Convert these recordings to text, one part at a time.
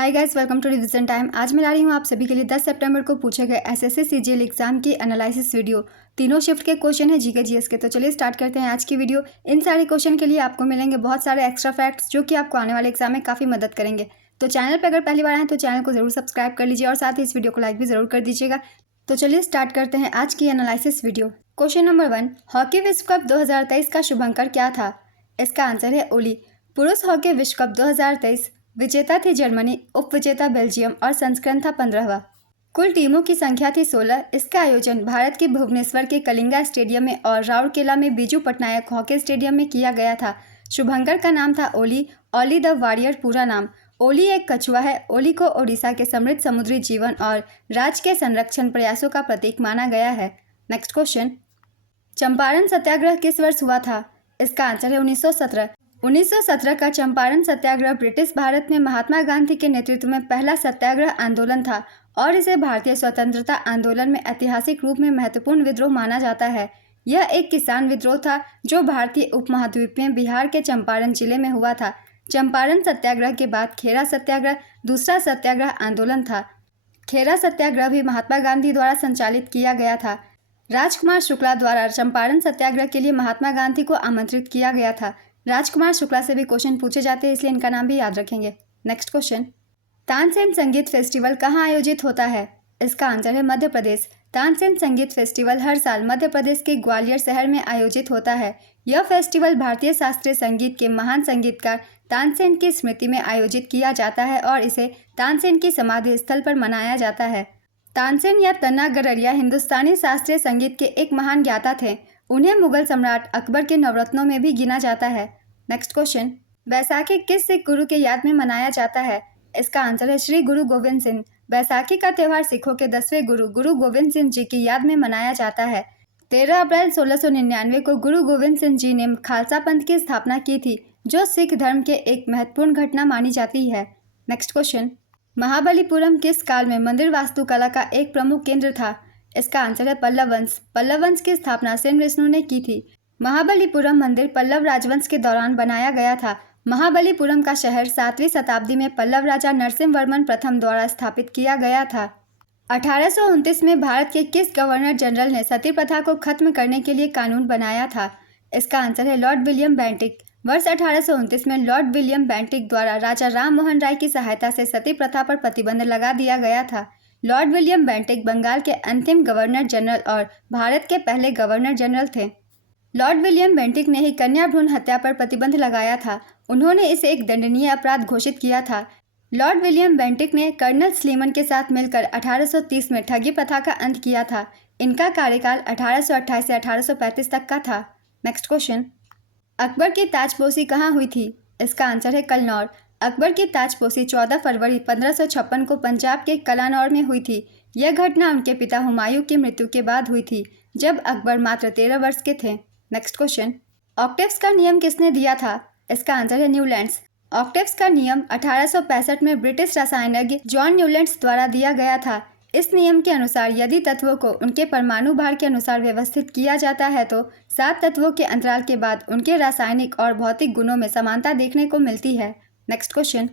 Hi guys, welcome to revision time. आज मैं ला रही हूँ आप सभी के लिए 10 सितंबर को पूछे गए एसएससी सीजीएल एग्जाम की एनालिसिस वीडियो। तीनों शिफ्ट के क्वेश्चन है जीके जीएस के। तो चलिए स्टार्ट करते हैं आज की वीडियो। इन सारे क्वेश्चन के लिए आपको मिलेंगे बहुत सारे एक्स्ट्रा फैक्ट्स जो कि आपको आने वाले एग्जाम में काफ़ी मदद करेंगे। तो चैनल पर अगर पहली बार आए तो चैनल को जरूर सब्सक्राइब कर लीजिए और साथ ही इस वीडियो को लाइक भी जरूर कर दीजिएगा। तो चलिए स्टार्ट करते हैं आज की analysis video. Question number 1, hockey विश्व कप 2023 का शुभंकर क्या था? इसका आंसर है ओली। पुरुष हॉकी विश्व कप 2023 विजेता थी जर्मनी, उपविजेता बेल्जियम और संस्करण था 15वां। कुल टीमों की संख्या थी 16। इसका आयोजन भारत के भुवनेश्वर के कलिंगा स्टेडियम में और राउरकेला में बीजू पटनायक हॉकी स्टेडियम में किया गया था। शुभंकर का नाम था ओली, ओली द वॉरियर पूरा नाम। ओली एक कछुआ है। ओली को ओडिशा के समृद्ध समुद्री जीवन और राज्य के संरक्षण प्रयासों का प्रतीक माना गया है। नेक्स्ट क्वेश्चन, चंपारण सत्याग्रह किस वर्ष हुआ था? इसका आंसर है 1917। 1917 का चंपारण सत्याग्रह ब्रिटिश भारत में महात्मा गांधी के नेतृत्व में पहला सत्याग्रह आंदोलन था और इसे भारतीय स्वतंत्रता आंदोलन में ऐतिहासिक रूप में महत्वपूर्ण विद्रोह माना जाता है। यह एक किसान विद्रोह था जो भारतीय उपमहाद्वीप में बिहार के चंपारण जिले में हुआ था। चंपारण सत्याग्रह के बाद खेरा सत्याग्रह दूसरा सत्याग्रह आंदोलन था। खेरा सत्याग्रह भी महात्मा गांधी द्वारा संचालित किया गया था। राजकुमार शुक्ला द्वारा चंपारण सत्याग्रह के लिए महात्मा गांधी को आमंत्रित किया गया था। राजकुमार शुक्ला से भी क्वेश्चन पूछे जाते हैं, इसलिए इनका नाम भी याद रखेंगे। नेक्स्ट क्वेश्चन, तानसेन संगीत फेस्टिवल कहाँ आयोजित होता है? इसका आंसर है मध्य प्रदेश। तानसेन संगीत फेस्टिवल हर साल मध्य प्रदेश के ग्वालियर शहर में आयोजित होता है। यह फेस्टिवल भारतीय शास्त्रीय संगीत के महान संगीतकार तानसेन की स्मृति में आयोजित किया जाता है और इसे तानसेन की समाधि स्थल पर मनाया जाता है। तानसेन या तन्ना गररिया हिंदुस्तानी शास्त्रीय संगीत के एक महान ज्ञाता थे। उन्हें मुगल सम्राट अकबर के नवरत्नों में भी गिना जाता है। नेक्स्ट क्वेश्चन, बैसाखी किस सिख गुरु के याद में मनाया जाता है? इसका आंसर है श्री गुरु गोविंद सिंह। बैसाखी का त्यौहार सिखों के 10वें गुरु गुरु गोविंद सिंह जी की याद में मनाया जाता है। 13 अप्रैल 1699 को गुरु गोविंद सिंह जी ने खालसा पंथ की स्थापना की थी, जो सिख धर्म के एक महत्वपूर्ण घटना मानी जाती है। नेक्स्ट क्वेश्चन, महाबलीपुरम किस काल में मंदिर वास्तुकला का एक प्रमुख केंद्र था? इसका आंसर है पल्लव वंश। पल्लव वंश की स्थापना सेन विष्णु ने की थी। महाबलीपुरम मंदिर पल्लव राजवंश के दौरान बनाया गया था। महाबलीपुरम का शहर 7वीं शताब्दी में पल्लव राजा नरसिंह वर्मन प्रथम द्वारा स्थापित किया गया था। 1829 में भारत के किस गवर्नर जनरल ने सती प्रथा को खत्म करने के लिए कानून बनाया था? इसका आंसर है लॉर्ड विलियम बेंटिक। वर्ष 1829 में लॉर्ड विलियम बेंटिक द्वारा राजा राम मोहन राय की सहायता से सती प्रथा पर प्रतिबंध लगा दिया गया था। लॉर्ड विलियम बेंटिक बंगाल के अंतिम गवर्नर जनरल और भारत के पहले गवर्नर जनरल थे। लॉर्ड विलियम बेंटिक ने ही कन्या भ्रूण हत्या पर प्रतिबंध लगाया था। उन्होंने इसे एक दंडनीय अपराध घोषित किया था। लॉर्ड विलियम बेंटिक ने कर्नल स्लीमन के साथ मिलकर 1830 में ठगी प्रथा का अंत किया था। इनका कार्यकाल 1828 से 1835 तक का था। नेक्स्ट क्वेश्चन, अकबर की ताजपोशी कहाँ हुई थी? इसका आंसर है कलनौर। अकबर की ताजपोशी 14 फरवरी 1556 को पंजाब के कलानौर में हुई थी। यह घटना उनके पिता हुमायूं की मृत्यु के बाद हुई थी, जब अकबर मात्र 13 वर्ष के थे। नेक्स्ट क्वेश्चन, ऑक्टेव्स का नियम किसने दिया था? इसका आंसर है न्यूलैंड्स। ऑक्टेव्स का नियम 1865 में ब्रिटिश रसायनज्ञ जॉन न्यूलैंड्स द्वारा दिया गया था। इस नियम के अनुसार यदि तत्वों को उनके परमाणु भार के अनुसार व्यवस्थित किया जाता है तो 7 तत्वों के अंतराल के बाद उनके रासायनिक और भौतिक गुणों में समानता देखने को मिलती है। नेक्स्ट क्वेश्चन,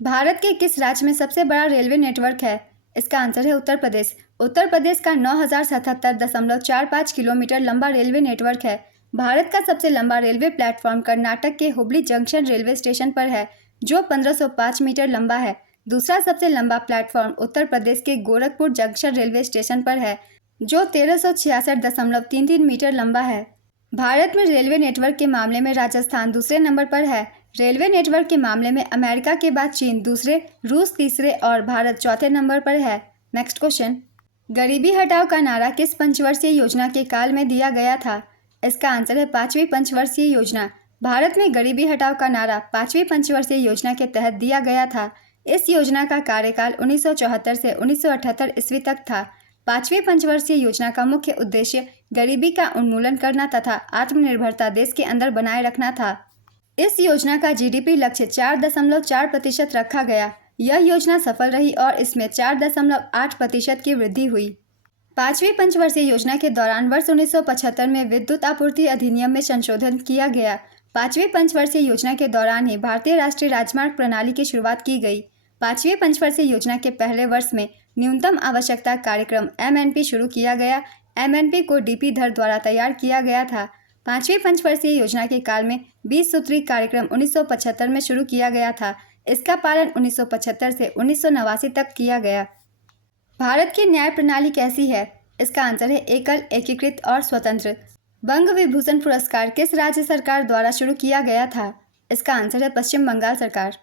भारत के किस राज्य में सबसे बड़ा रेलवे नेटवर्क है? इसका आंसर है उत्तर प्रदेश। उत्तर प्रदेश का 9077.45 किलोमीटर लंबा रेलवे नेटवर्क है। भारत का सबसे लंबा रेलवे प्लेटफॉर्म कर्नाटक के हुबली जंक्शन रेलवे स्टेशन पर है, जो 1505 मीटर लंबा है। दूसरा सबसे लंबा प्लेटफॉर्म उत्तर प्रदेश के गोरखपुर जंक्शन रेलवे स्टेशन पर है, जो 1366.33 मीटर लंबा है। भारत में रेलवे नेटवर्क के मामले में राजस्थान दूसरे नंबर पर है। रेलवे नेटवर्क के मामले में अमेरिका के बाद चीन दूसरे, रूस तीसरे और भारत चौथे नंबर पर है। नेक्स्ट क्वेश्चन, गरीबी हटाओ का नारा किस पंचवर्षीय योजना के काल में दिया गया था? इसका आंसर है 5वीं पंचवर्षीय योजना। भारत में गरीबी हटाओ का नारा 5वीं पंचवर्षीय योजना के तहत दिया गया था। इस योजना का कार्यकाल 1974 से 1978 ईस्वी तक था। 5वीं पंचवर्षीय योजना का मुख्य उद्देश्य गरीबी का उन्मूलन करना तथा आत्मनिर्भरता देश के अंदर बनाए रखना था। इस योजना का जीडीपी लक्ष्य 4.4% रखा गया। यह योजना सफल रही और इसमें 4.8% की वृद्धि हुई। 5वीं पंचवर्षीय योजना के दौरान वर्ष 1975 में विद्युत आपूर्ति अधिनियम में संशोधन किया गया। 5वीं पंचवर्षीय योजना के दौरान ही भारतीय राष्ट्रीय राजमार्ग प्रणाली की शुरुआत की गई। 5वीं पंचवर्षीय योजना के पहले वर्ष में न्यूनतम आवश्यकता कार्यक्रम MNP शुरू किया गया। MNP को DP धर द्वारा तैयार किया गया था। 5वीं पंचवर्षीय योजना के काल में 20 सूत्री कार्यक्रम 1975 में शुरू किया गया था। इसका पालन 1975 से 1989 तक किया गया। भारत की न्याय प्रणाली कैसी है? इसका आंसर है एकल, एकीकृत और स्वतंत्र। बंग विभूषण पुरस्कार किस राज्य सरकार द्वारा शुरू किया गया था? इसका आंसर है पश्चिम बंगाल सरकार।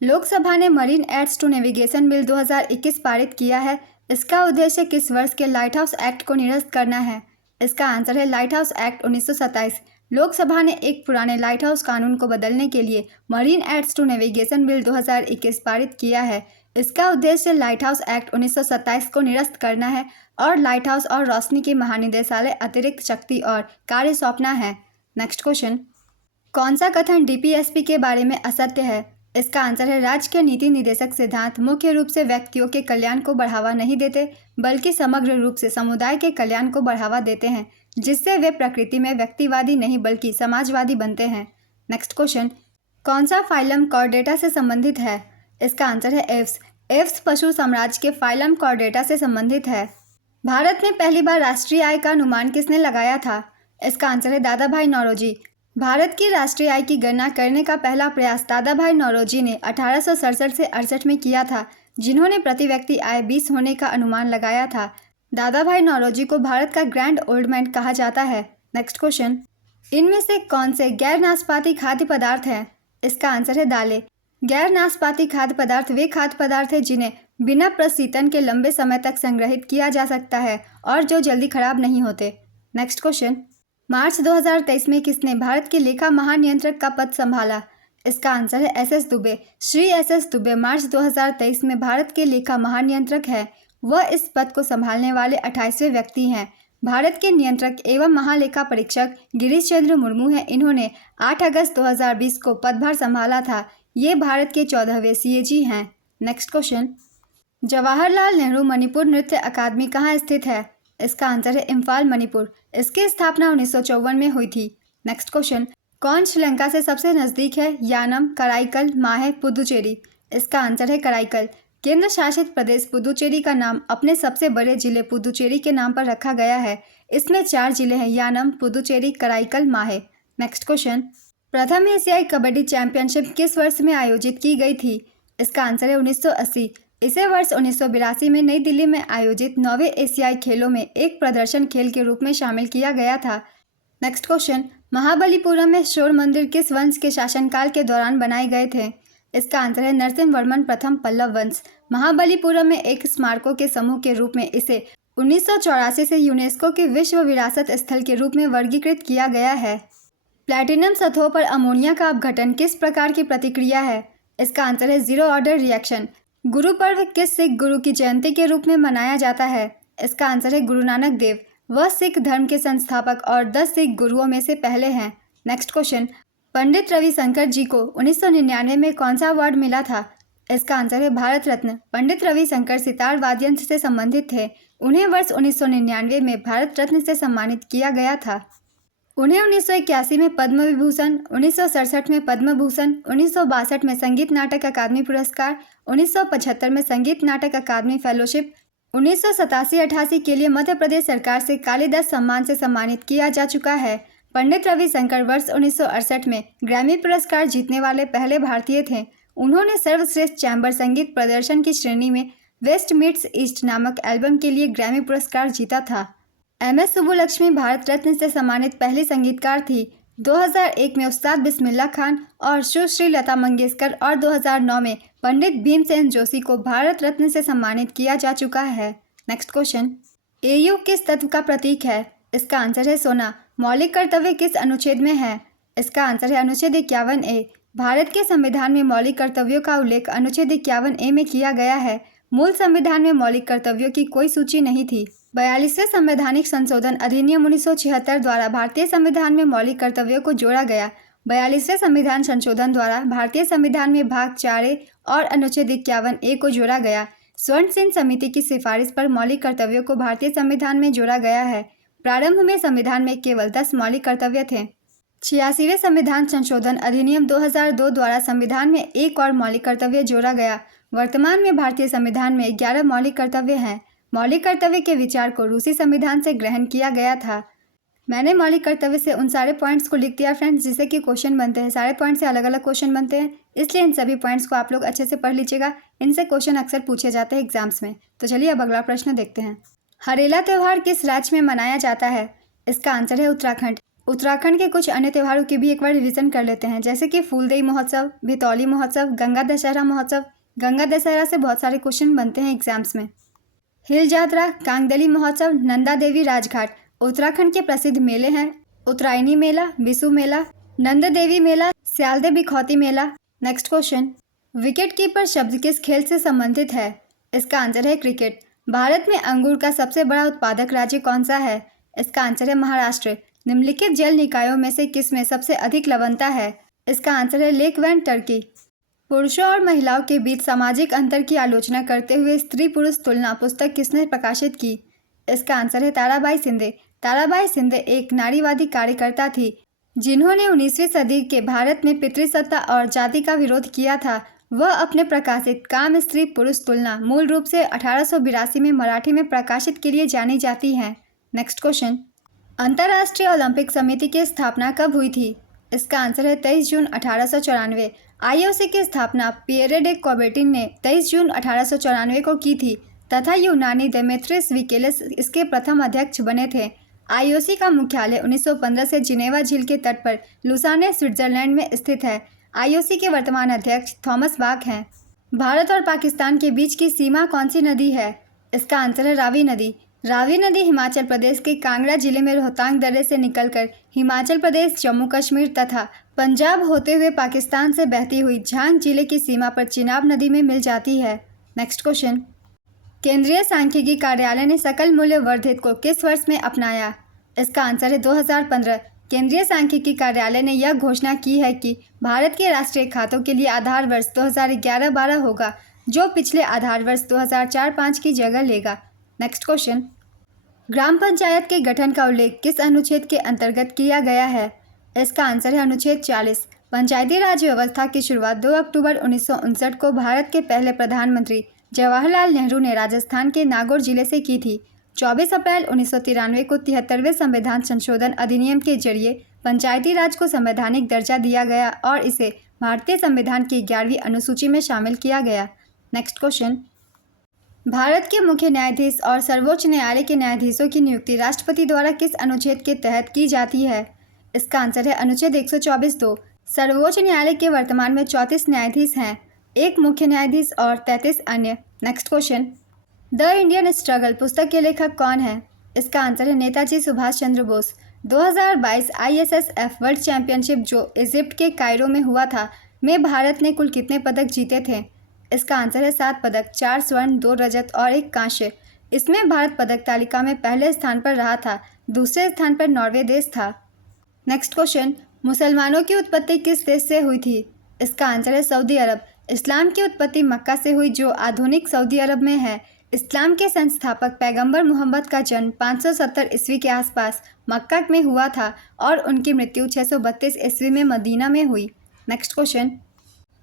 लोकसभा ने marine aids to navigation bill 2021 पारित किया है। इसका उद्देश्य किस वर्ष के लाइट हाउस एक्ट को निरस्त करना है? इसका आंसर है लाइट हाउस एक्ट 1927। लोकसभा ने एक पुराने लाइट हाउस कानून को बदलने के लिए marine aids to navigation bill 2021 पारित किया है। इसका उद्देश्य लाइट हाउस एक्ट 1927 को निरस्त करना है और लाइट हाउस और रोशनी के महानिदेशालय अतिरिक्त शक्ति और कार्य सौंपना है। नेक्स्ट क्वेश्चन, कौन सा कथन DPSP के बारे में असत्य है? इसका आंसर है राज्य के नीति निदेशक सिद्धांत मुख्य रूप से व्यक्तियों के कल्याण को बढ़ावा नहीं देते, बल्कि समग्र रूप से समुदाय के कल्याण को बढ़ावा देते हैं, जिससे वे प्रकृति में व्यक्तिवादी नहीं बल्कि समाजवादी बनते हैं। नेक्स्ट क्वेश्चन, कौन सा फाइलम कॉर्डेटा से संबंधित है? इसका आंसर है एव्स। एव्स पशु साम्राज्य के फाइलम कॉर्डेटा से संबंधित है। भारत में पहली बार राष्ट्रीय आय का अनुमान किसने लगाया था? इसका आंसर है दादाभाई नौरोजी। भारत की राष्ट्रीय आय की गणना करने का पहला प्रयास दादाभाई नौरोजी ने 1867 से 68 में किया था, जिन्होंने प्रति व्यक्ति आय 20 होने का अनुमान लगाया था। दादाभाई नौरोजी को भारत का ग्रैंड ओल्ड मैन कहा जाता है। नेक्स्ट क्वेश्चन, इनमें से कौन से गैर नाशपाती खाद्य पदार्थ हैं? इसका आंसर है दालें। गैर नाशपाती खाद्य पदार्थ वे खाद्य पदार्थ हैं जिन्हें बिना प्रशीतन के लंबे समय तक संग्रहित किया जा सकता है और जो जल्दी खराब नहीं होते। नेक्स्ट क्वेश्चन, मार्च 2023 में किसने भारत के लेखा महानियंत्रक का पद संभाला? इसका आंसर है SS दुबे। श्री SS दुबे मार्च 2023 में भारत के लेखा महानियंत्रक है। वह इस पद को संभालने वाले 28वें व्यक्ति हैं। भारत के नियंत्रक एवं महालेखा परीक्षक गिरीश चंद्र मुर्मू हैं। इन्होंने 8 अगस्त 2020 को पदभार संभाला था। ये भारत के 14वें CAG हैं। नेक्स्ट क्वेश्चन, जवाहरलाल नेहरू मणिपुर नृत्य अकादमी कहाँ स्थित है? इसका आंसर है इम्फाल, मणिपुर। इसकी स्थापना 1954 में हुई थी। नेक्स्ट क्वेश्चन, कौन श्रीलंका से सबसे नज़दीक है? यानम, कराईकल, माहे, पुदुचेरी। इसका आंसर है कराईकल। केंद्र शासित प्रदेश पुदुचेरी का नाम अपने सबसे बड़े जिले पुदुचेरी के नाम पर रखा गया है। इसमें 4 जिले हैं, यानम, पुदुचेरी, कराईकल, माहे। नेक्स्ट क्वेश्चन, प्रथम एशियाई कबड्डी चैंपियनशिप किस वर्ष में आयोजित की गई थी? इसका आंसर है 1980। इसे वर्ष 1982 में नई दिल्ली में आयोजित 9वें एशियाई खेलों में एक प्रदर्शन खेल के रूप में शामिल किया गया था। नेक्स्ट क्वेश्चन, महाबलीपुरम में शोर मंदिर किस वंश के शासनकाल के दौरान बनाए गए थे? इसका आंसर है नरसिंहवर्मन प्रथम पल्लव वंश। महाबलीपुरम में एक स्मारकों के समूह के रूप में इसे 1984 से यूनेस्को के विश्व विरासत स्थल के रूप में वर्गीकृत किया गया है। प्लैटिनम सतहों पर अमोनिया का अपघटन किस प्रकार की प्रतिक्रिया है? इसका आंसर है zero order reaction. Guru Parv किस सिख गुरु की जयंती के रूप में मनाया जाता है? इसका आंसर है गुरु नानक देव। वह सिख धर्म के संस्थापक और 10 सिख गुरुओं में से पहले हैं। नेक्स्ट क्वेश्चन, पंडित रविशंकर जी को 1999 में कौन सा अवार्ड मिला था? इसका आंसर है भारत रत्न। पंडित रविशंकर सितार वाद्ययंत्र से संबंधित थे। उन्हें वर्ष 1999 में भारत रत्न से सम्मानित किया गया था। उन्हें 1981 में पद्म विभूषण, 1967 में पद्म भूषण, 1962 में संगीत नाटक अकादमी पुरस्कार, 1975 में संगीत नाटक अकादमी फेलोशिप, 1987-88 के लिए मध्य प्रदेश सरकार से कालिदास सम्मान से सम्मानित किया जा चुका है। पंडित रविशंकर वर्ष 1968 में ग्रैमी पुरस्कार जीतने वाले पहले भारतीय थे। उन्होंने सर्वश्रेष्ठ चैम्बर संगीत प्रदर्शन की श्रेणी में वेस्ट मीट्स ईस्ट नामक एल्बम के लिए ग्रैमी पुरस्कार जीता था। MS सुब्बुलक्ष्मी भारत रत्न से सम्मानित पहली संगीतकार थी। 2001 में उस्ताद बिस्मिल्लाह खान और सुश्री लता मंगेशकर और 2009 में पंडित भीमसेन जोशी को भारत रत्न से सम्मानित किया जा चुका है। नेक्स्ट क्वेश्चन, AU किस तत्व का प्रतीक है? इसका आंसर है सोना। मौलिक कर्तव्य किस अनुच्छेद में है? इसका आंसर है अनुच्छेद 51A। भारत के संविधान में मौलिक कर्तव्यों का उल्लेख अनुच्छेद 51A में किया गया है। मूल संविधान में मौलिक कर्तव्यों की कोई सूची नहीं थी। 42वें संवैधानिक संशोधन अधिनियम 1976 द्वारा भारतीय संविधान में मौलिक कर्तव्यों को जोड़ा गया। 42वें संविधान संशोधन द्वारा भारतीय संविधान में भाग 4A और अनुच्छेद 51A को जोड़ा गया। स्वर्ण सिंह समिति की सिफारिश पर मौलिक कर्तव्यों को भारतीय संविधान में जोड़ा गया है। प्रारंभ में संविधान में केवल 10 मौलिक कर्तव्य थे। 86वें संविधान संशोधन अधिनियम 2002 द्वारा संविधान में एक और मौलिक कर्तव्य जोड़ा गया। वर्तमान में भारतीय संविधान में 11 मौलिक कर्तव्य हैं। मौलिक कर्तव्य के विचार को रूसी संविधान से ग्रहण किया गया था। मैंने मौलिक कर्तव्य से उन सारे पॉइंट्स को लिख दिया फ्रेंड्स, जिससे कि क्वेश्चन बनते हैं। सारे पॉइंट से अलग अलग क्वेश्चन बनते हैं, इसलिए इन सभी पॉइंट्स को आप लोग अच्छे से पढ़ लीजिएगा। इनसे क्वेश्चन अक्सर पूछे जाते हैं एग्जाम्स में। तो चलिए अब अगला प्रश्न देखते हैं। हरेला त्यौहार किस राज्य में मनाया जाता है? इसका आंसर है उत्तराखंड। उत्तराखंड के कुछ अन्य त्योहारों की भी एक बार रिवीजन कर लेते हैं, जैसे कि फूलदेई महोत्सव, भितौली महोत्सव, गंगा दशहरा महोत्सव। गंगा दशहरा से बहुत सारे क्वेश्चन बनते हैं एग्जाम्स में। हिल यात्रा, कांगदली महोत्सव, नंदा देवी राजघाट। उत्तराखंड के प्रसिद्ध मेले हैं उत्तरायणी मेला, बिसु मेला, नंदा देवी मेला, स्यालदे बिखौती मेला। नेक्स्ट क्वेश्चन, विकेट कीपर शब्द किस खेल से संबंधित है? इसका आंसर है क्रिकेट। भारत में अंगूर का सबसे बड़ा उत्पादक राज्य कौन सा है? इसका आंसर है महाराष्ट्र। निम्नलिखित जल निकायों में से किस में सबसे अधिक लवणता है? इसका आंसर है लेक वैन, टर्की। पुरुषों और महिलाओं के बीच सामाजिक अंतर की आलोचना करते हुए स्त्री पुरुष तुलना पुस्तक किसने प्रकाशित की? इसका आंसर है ताराबाई शिंदे। ताराबाई शिंदे एक नारीवादी कार्यकर्ता थी, जिन्होंने 19वीं सदी के भारत में पितृसत्ता और जाति का विरोध किया था। वह अपने प्रकाशित काम स्त्री पुरुष तुलना मूल रूप से 1882 में मराठी में प्रकाशित के लिए जानी जाती हैं। नेक्स्ट क्वेश्चन, अंतर्राष्ट्रीय ओलंपिक समिति की स्थापना कब हुई थी? इसका आंसर है 23 जून 1894। आईओसी की स्थापना पियरे डे कॉबेटिन ने 23 जून 1894 को की थी तथा यूनानी देमेत्रियस विकेलिस इसके प्रथम अध्यक्ष बने थे। आईओसी का मुख्यालय 1915 से जिनेवा झील के तट पर लुसाने, स्विट्जरलैंड में स्थित है। आईओसी के वर्तमान अध्यक्ष थॉमस बाक हैं। भारत और पाकिस्तान के बीच की सीमा कौन सी नदी है? इसका आंसर है रावी नदी। रावी नदी हिमाचल प्रदेश के कांगड़ा जिले में रोहतांग दर्रे से निकलकर हिमाचल प्रदेश, जम्मू कश्मीर तथा पंजाब होते हुए पाकिस्तान से बहती हुई झांग जिले की सीमा पर चिनाब नदी में मिल जाती है। नेक्स्ट क्वेश्चन, केंद्रीय सांख्यिकी कार्यालय ने सकल मूल्य वर्धित को किस वर्ष में अपनाया? इसका आंसर है 2015। केंद्रीय सांख्यिकी कार्यालय ने यह घोषणा की है कि भारत के राष्ट्रीय खातों के लिए आधार वर्ष 2011-12 होगा, जो पिछले आधार वर्ष 2004-5 की जगह लेगा। नेक्स्ट क्वेश्चन, ग्राम पंचायत के गठन का उल्लेख किस अनुच्छेद के अंतर्गत किया गया है? इसका आंसर है अनुच्छेद 40। पंचायती राज व्यवस्था की शुरुआत 2 अक्टूबर 1959 को भारत के पहले प्रधानमंत्री जवाहरलाल नेहरू ने राजस्थान के नागौर जिले से की थी। 24 अप्रैल 1993 को 73वें संविधान संशोधन अधिनियम के जरिए पंचायती राज को संवैधानिक दर्जा दिया गया और इसे भारतीय संविधान की 11वीं अनुसूची में शामिल किया गया। नेक्स्ट क्वेश्चन, भारत के मुख्य न्यायाधीश और सर्वोच्च न्यायालय के न्यायाधीशों की नियुक्ति राष्ट्रपति द्वारा किस अनुच्छेद के तहत की जाती है? इसका आंसर है अनुच्छेद 124(2). सर्वोच्च न्यायालय के वर्तमान में 34 न्यायाधीश हैं, 1 मुख्य न्यायाधीश और 33 अन्य। Next question, the Indian struggle पुस्तक के लेखक कौन है? इसका आंसर है Netaji Subhash Chandra Bose. 2022 ISSF world championship जो इजिप्ट के कायरो में हुआ था, में भारत ने कुल कितने पदक जीते थे? इसका आंसर है 7 पदक, 4 स्वर्ण, 2 रजत और 1 कांस्य। इसमें भारत पदक तालिका में पहले स्थान पर रहा था, दूसरे स्थान पर नॉर्वे देश था। नेक्स्ट क्वेश्चन, मुसलमानों की उत्पत्ति किस देश से हुई थी? इसका आंसर है सऊदी अरब। इस्लाम की उत्पत्ति मक्का से हुई, जो आधुनिक सऊदी अरब में है। इस्लाम के संस्थापक पैगंबर मोहम्मद का जन्म 570 ईस्वी के आसपास मक्का में हुआ था और उनकी मृत्यु 632 ईस्वी में मदीना में हुई। Next question,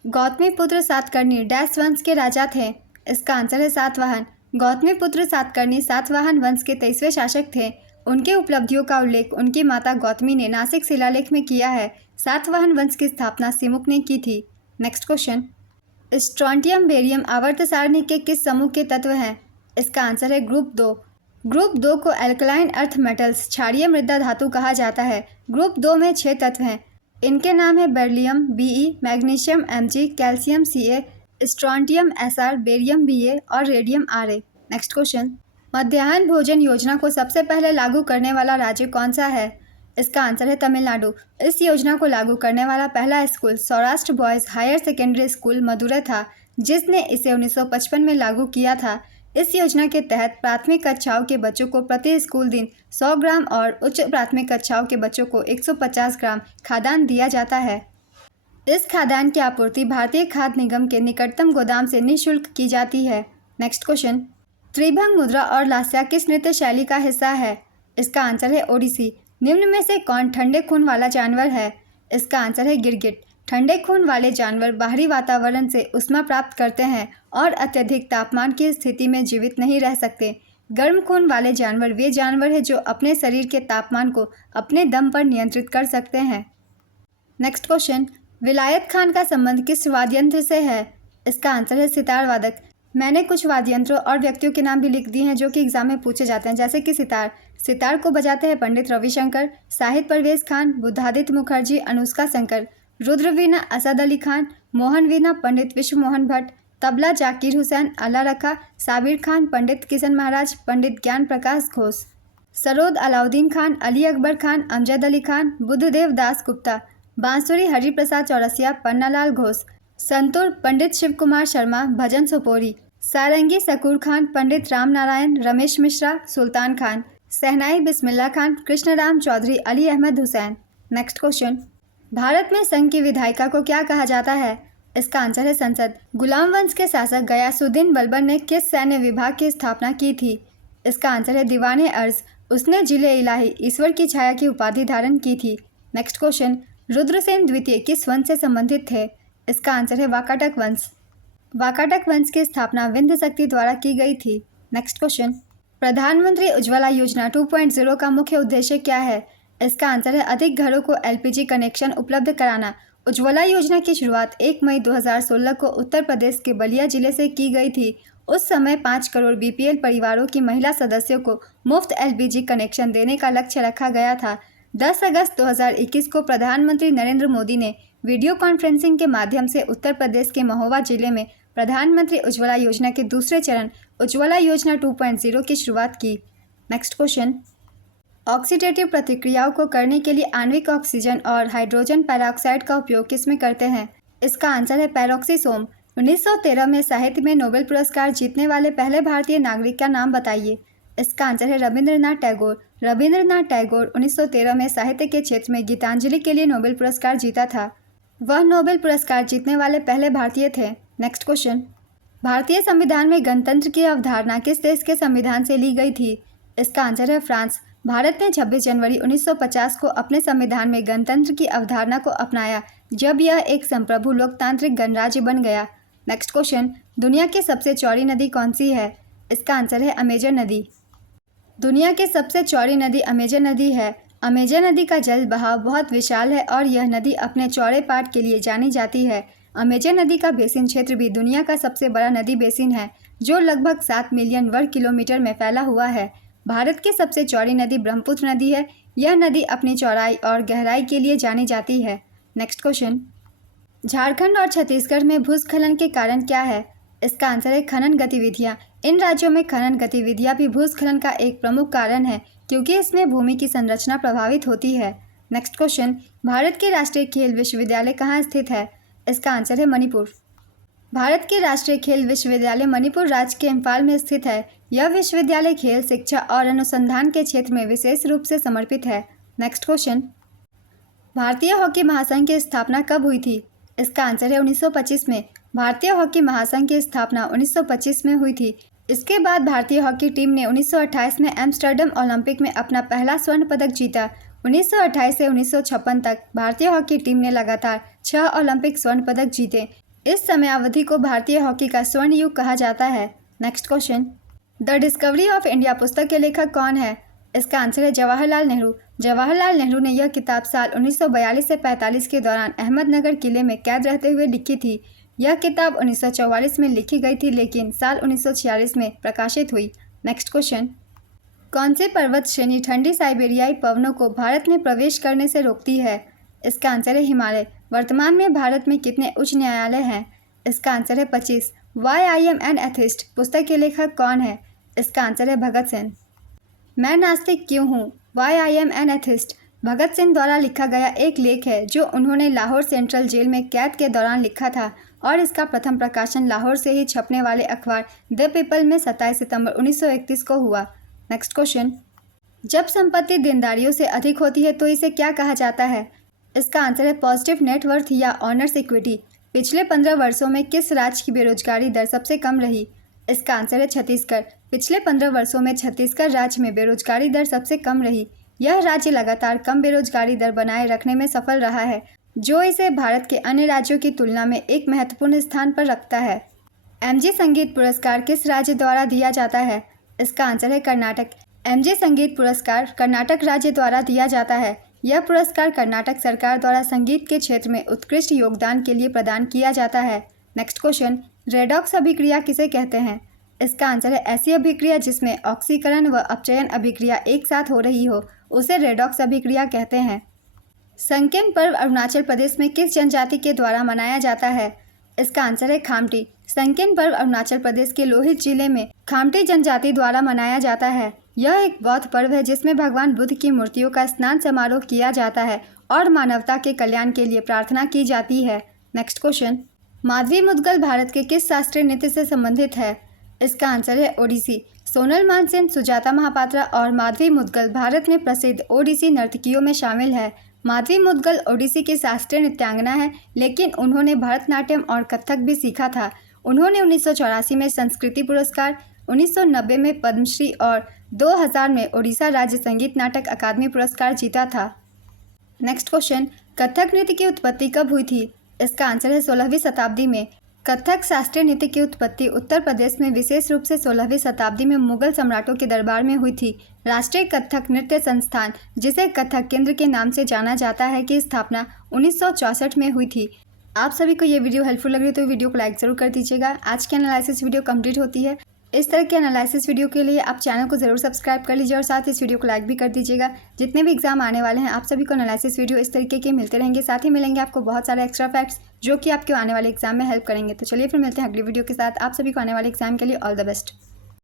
Gautamiputra Satakarni dash वंश के राजा थे? इसका आंसर है सातवाहन। गौतमीपुत्र सातकर्णी सातवाहन वंश के 23वें शासक थे। उनके उपलब्धियों का उल्लेख उनकी माता गौतमी ने नासिक शिलालेख में किया है। सातवाहन वंश की स्थापना सिमुक ने की थी। नेक्स्ट क्वेश्चन, स्ट्रोंटियम बेरियम आवर्त सारणी के किस समूह के तत्व हैं? इसका आंसर है ग्रुप 2। ग्रुप 2 को एल्कलाइन अर्थ मेटल्स क्षारीय मृदा धातु कहा जाता है। ग्रुप 2 में 6 तत्व हैं। इनके नाम है beryllium Be, magnesium Mg, calcium Ca, strontium Sr, barium Ba और रेडियम Ra। नेक्स्ट क्वेश्चन, मध्याह्न भोजन योजना को सबसे पहले लागू करने वाला राज्य कौन सा है? इसका आंसर है तमिलनाडु। इस योजना को लागू करने वाला पहला school Saurashtra boys higher secondary school Madurai था, जिसने इसे 1955 में लागू किया था। इस योजना के तहत प्राथमिक कक्षाओं के बच्चों को प्रति स्कूल दिन 100 ग्राम और उच्च प्राथमिक कक्षाओं के बच्चों को 150 ग्राम खाद्यान्न दिया जाता है। इस खाद्यान्न की आपूर्ति भारतीय खाद्य निगम के निकटतम गोदाम से निःशुल्क की जाती है। नेक्स्ट क्वेश्चन, त्रिभंग मुद्रा और लास्या किस नृत्य शैली का हिस्सा है? इसका आंसर है ओडिसी। निम्न में से कौन ठंडे खून वाला जानवर है? इसका आंसर है गिरगिट। ठंडे खून वाले जानवर बाहरी वातावरण से ऊष्मा प्राप्त करते हैं और अत्यधिक तापमान की स्थिति में जीवित नहीं रह सकते। गर्म खून वाले जानवर वे जानवर हैं जो अपने शरीर के तापमान को अपने दम पर नियंत्रित कर सकते हैं। नेक्स्ट क्वेश्चन, विलायत खान का संबंध किस वाद्ययंत्र से है? इसका आंसर है सितार वादक। मैंने कुछ वाद्ययंत्रों और व्यक्तियों के नाम भी लिख दिए हैं जो कि एग्जाम में पूछे जाते हैं, जैसे कि सितार को बजाते हैं पंडित रविशंकर, शाहिद परवेज खान, बुद्धादित्य मुखर्जी, अनुष्का शंकर। रुद्र वीणा असद अली खान, मोहन वीणा पंडित विश्व मोहन भट्ट, तबला जाकिर हुसैन, अला रखा, साबिर खान, पंडित किशन महाराज, पंडित ज्ञान प्रकाश घोष। सरोद अलाउद्दीन खान, अली अकबर खान, अमजद अली खान, बुद्धदेव दास गुप्ता। बांसुरी हरिप्रसाद चौरसिया, पन्नालाल घोष। संतूर पंडित शिव कुमार शर्मा, भजन सोपोरी। सारंगी सकूर खान, पंडित राम नारायण, रमेश मिश्रा, सुल्तान खान। सहनाई बिस्मिल्ला खान, कृष्णराम चौधरी, अली अहमद हुसैन। नेक्स्ट क्वेश्चन, भारत में संघ की विधायिका को क्या कहा जाता है? इसका आंसर है संसद। गुलाम वंश के शासक गयासुद्दीन बलबन ने किस सैन्य विभाग की स्थापना की थी? इसका आंसर है दीवाने अर्ज। उसने जिले इलाही ईश्वर की छाया की उपाधि धारण की थी। नेक्स्ट क्वेश्चन, रुद्रसेन द्वितीय किस वंश से संबंधित थे? इसका आंसर है वाकाटक वंश। वाकाटक वंश की स्थापना विंध्य शक्ति द्वारा की गई थी। नेक्स्ट क्वेश्चन, प्रधानमंत्री उज्ज्वला योजना 2.0 का मुख्य उद्देश्य क्या है? इसका आंसर है अधिक घरों को एलपीजी कनेक्शन उपलब्ध कराना। उज्ज्वला योजना की शुरुआत 1 मई 2016 को उत्तर प्रदेश के बलिया जिले से की गई थी। उस समय 5 करोड़ बीपीएल परिवारों की महिला सदस्यों को मुफ्त एलपीजी कनेक्शन देने का लक्ष्य रखा गया था। 10 अगस्त 2021 को प्रधानमंत्री नरेंद्र मोदी ने वीडियो कॉन्फ्रेंसिंग के माध्यम से उत्तर प्रदेश के महोबा जिले में प्रधानमंत्री उज्ज्वला योजना के दूसरे चरण उज्ज्वला योजना 2.0 की शुरुआत की। नेक्स्ट क्वेश्चन, ऑक्सीडेटिव प्रतिक्रियाओं को करने के लिए आणविक ऑक्सीजन और हाइड्रोजन पेरोक्साइड का उपयोग किसमें करते हैं? इसका आंसर है पेरोक्सीसोम। 1913 में साहित्य में नोबेल पुरस्कार जीतने वाले पहले भारतीय नागरिक का नाम बताइए। इसका आंसर है रविंद्रनाथ टैगोर। रविंद्रनाथ टैगोर 1913 में साहित्य के क्षेत्र में गीतांजलि के लिए नोबेल पुरस्कार जीता था। वह नोबेल पुरस्कार जीतने वाले पहले भारतीय थे। नेक्स्ट क्वेश्चन, भारतीय संविधान में गणतंत्र की अवधारणा किस देश के संविधान से ली गई थी? इसका आंसर है फ्रांस। भारत ने 26 जनवरी 1950 को अपने संविधान में गणतंत्र की अवधारणा को अपनाया, जब यह एक संप्रभु लोकतांत्रिक गणराज्य बन गया। नेक्स्ट क्वेश्चन, दुनिया की सबसे चौड़ी नदी कौन सी है? इसका आंसर है अमेजन नदी। दुनिया की सबसे चौड़ी नदी अमेजन नदी है। अमेजन नदी का जल बहाव बहुत विशाल है और यह नदी अपने चौड़े पाट के लिए जानी जाती है। अमेजन नदी का बेसिन क्षेत्र भी दुनिया का सबसे बड़ा नदी बेसिन है, जो लगभग 7 मिलियन वर्ग किलोमीटर में फैला हुआ है। भारत की सबसे चौड़ी नदी ब्रह्मपुत्र नदी है। यह नदी अपनी चौड़ाई और गहराई के लिए जानी जाती है। नेक्स्ट क्वेश्चन, झारखंड और छत्तीसगढ़ में भूस्खलन के कारण क्या है? इसका आंसर है खनन गतिविधियाँ। इन राज्यों में खनन गतिविधियाँ भी भूस्खलन का एक प्रमुख कारण है, क्योंकि इसमें भूमि की संरचना प्रभावित होती है। नेक्स्ट क्वेश्चन, भारत के राष्ट्रीय खेल विश्वविद्यालय कहाँ स्थित है? इसका आंसर है मणिपुर। भारत के राष्ट्रीय खेल विश्वविद्यालय मणिपुर राज्य के इम्फाल में स्थित है। यह विश्वविद्यालय खेल, शिक्षा और अनुसंधान के क्षेत्र में विशेष रूप से समर्पित है। नेक्स्ट क्वेश्चन, भारतीय हॉकी महासंघ की स्थापना कब हुई थी? इसका आंसर है 1925 में। भारतीय हॉकी महासंघ की स्थापना 1925 में हुई थी। इसके बाद भारतीय हॉकी टीम ने 1928 में एम्स्टर्डम ओलंपिक में अपना पहला स्वर्ण पदक जीता। 1928 से 1956 तक भारतीय हॉकी टीम ने लगातार 6 ओलंपिक स्वर्ण पदक जीते। इस समयावधि को भारतीय हॉकी का स्वर्ण युग कहा जाता है। Next question, the discovery of India पुस्तक के लेखक कौन है? इसका आंसर है जवाहरलाल नेहरू। जवाहरलाल नेहरू ने यह किताब साल 1942 से 45 के दौरान अहमदनगर किले में कैद रहते हुए लिखी थी। यह किताब 1944 में लिखी गई थी, लेकिन साल 1946 में प्रकाशित हुई। नेक्स्ट क्वेश्चन, कौन सी पर्वत श्रेणी ठंडी साइबेरियाई पवनों को भारत में प्रवेश करने से रोकती है? इसका आंसर है हिमालय। वर्तमान में भारत में कितने उच्च न्यायालय हैं? इसका आंसर है 25। Why I am an atheist पुस्तक के लेखक कौन है? इसका आंसर है भगत सिंह। मैं नास्तिक क्यों हूँ? Why I am an atheist Bhagat Singh द्वारा लिखा गया एक लेख है जो उन्होंने लाहौर सेंट्रल जेल में कैद के दौरान लिखा था, और इसका प्रथम प्रकाशन लाहौर से ही छपने वाले अखबार द पीपल में 27 सितंबर 1931 को हुआ। नेक्स्ट क्वेश्चन, जब संपत्ति देनदारियों से अधिक होती है तो इसे क्या कहा जाता है? इसका आंसर है पॉजिटिव नेटवर्थ या ऑनर्स इक्विटी। पिछले 15 वर्षों में किस राज्य की बेरोजगारी दर सबसे कम रही? इसका आंसर है छत्तीसगढ़। पिछले 15 वर्षों में छत्तीसगढ़ राज्य में बेरोजगारी दर सबसे कम रही। यह राज्य लगातार कम बेरोजगारी दर बनाए रखने में सफल रहा है। जो इसे भारत के अन्य राज्यों की तुलना में एक महत्वपूर्ण स्थान पर रखता है। एमजी संगीत पुरस्कार किस राज्य द्वारा दिया जाता है? इसका आंसर है कर्नाटक। एमजी संगीत पुरस्कार कर्नाटक राज्य द्वारा दिया जाता है। यह पुरस्कार कर्नाटक सरकार द्वारा संगीत के क्षेत्र में उत्कृष्ट योगदान के लिए प्रदान किया जाता है। नेक्स्ट क्वेश्चन, रेडॉक्स अभिक्रिया किसे कहते हैं? इसका आंसर है ऐसी अभिक्रिया जिसमें ऑक्सीकरण व अपचयन अभिक्रिया एक साथ हो रही हो, उसे रेडॉक्स अभिक्रिया कहते हैं। संकेन पर्व अरुणाचल प्रदेश में किस जनजाति के द्वारा मनाया जाता है? इसका आंसर है खामटी। संकेन पर्व अरुणाचल प्रदेश के लोहित जिले में खामटी जनजाति द्वारा मनाया जाता है। यह एक बौद्ध पर्व है जिसमें भगवान बुद्ध की मूर्तियों का स्नान समारोह किया जाता है और मानवता के कल्याण के लिए प्रार्थना की जाती है। नेक्स्ट क्वेश्चन, माधवी मुद्गल भारत के किस शास्त्रीय नृत्य से संबंधित है? इसका आंसर है ओडिसी। सोनल मानसिंह, सुजाता महापात्रा और माधवी मुद्गल भारत में प्रसिद्ध ओडिसी नर्तकियों में शामिल है। माधवी मुद्गल ओडिसी की शास्त्रीय नृत्यांगना है, लेकिन उन्होंने भरतनाट्यम और कथक भी सीखा था। उन्होंने 1984 में संस्कृति पुरस्कार, 1990 में पद्मश्री और 2000 में ओडिशा राज्य संगीत नाटक अकादमी पुरस्कार जीता था। नेक्स्ट क्वेश्चन, कथक नृत्य की उत्पत्ति कब हुई थी? इसका आंसर है 16वीं शताब्दी में। कथक शास्त्रीय नृत्य की उत्पत्ति उत्तर प्रदेश में विशेष रूप से 16वीं शताब्दी में मुगल सम्राटों के दरबार में हुई थी। राष्ट्रीय कथक नृत्य संस्थान, जिसे कथक केंद्र के नाम से जाना जाता है, की स्थापना 1964 में हुई थी। आप सभी को ये वीडियो हेल्पफुल लग रही है तो वीडियो को लाइक ज़रूर कर दीजिएगा। आज की एनालिसिस वीडियो कंप्लीट होती है। इस तरह के एनालिसिस वीडियो के लिए आप चैनल को ज़रूर सब्सक्राइब कर लीजिए और साथ ही इस वीडियो को लाइक भी कर दीजिएगा। जितने भी एग्जाम आने वाले हैं आप सभी को एनालिसिस वीडियो इस तरीके के मिलते रहेंगे। साथ ही मिलेंगे आपको बहुत सारे एक्स्ट्रा फैक्ट्स जो कि आपके आने वाले एग्जाम में हेल्प करेंगे। तो चलिए फिर मिलते हैं अगली वीडियो के साथ। आप सभी को आने वाले एग्जाम के लिए ऑल द बेस्ट।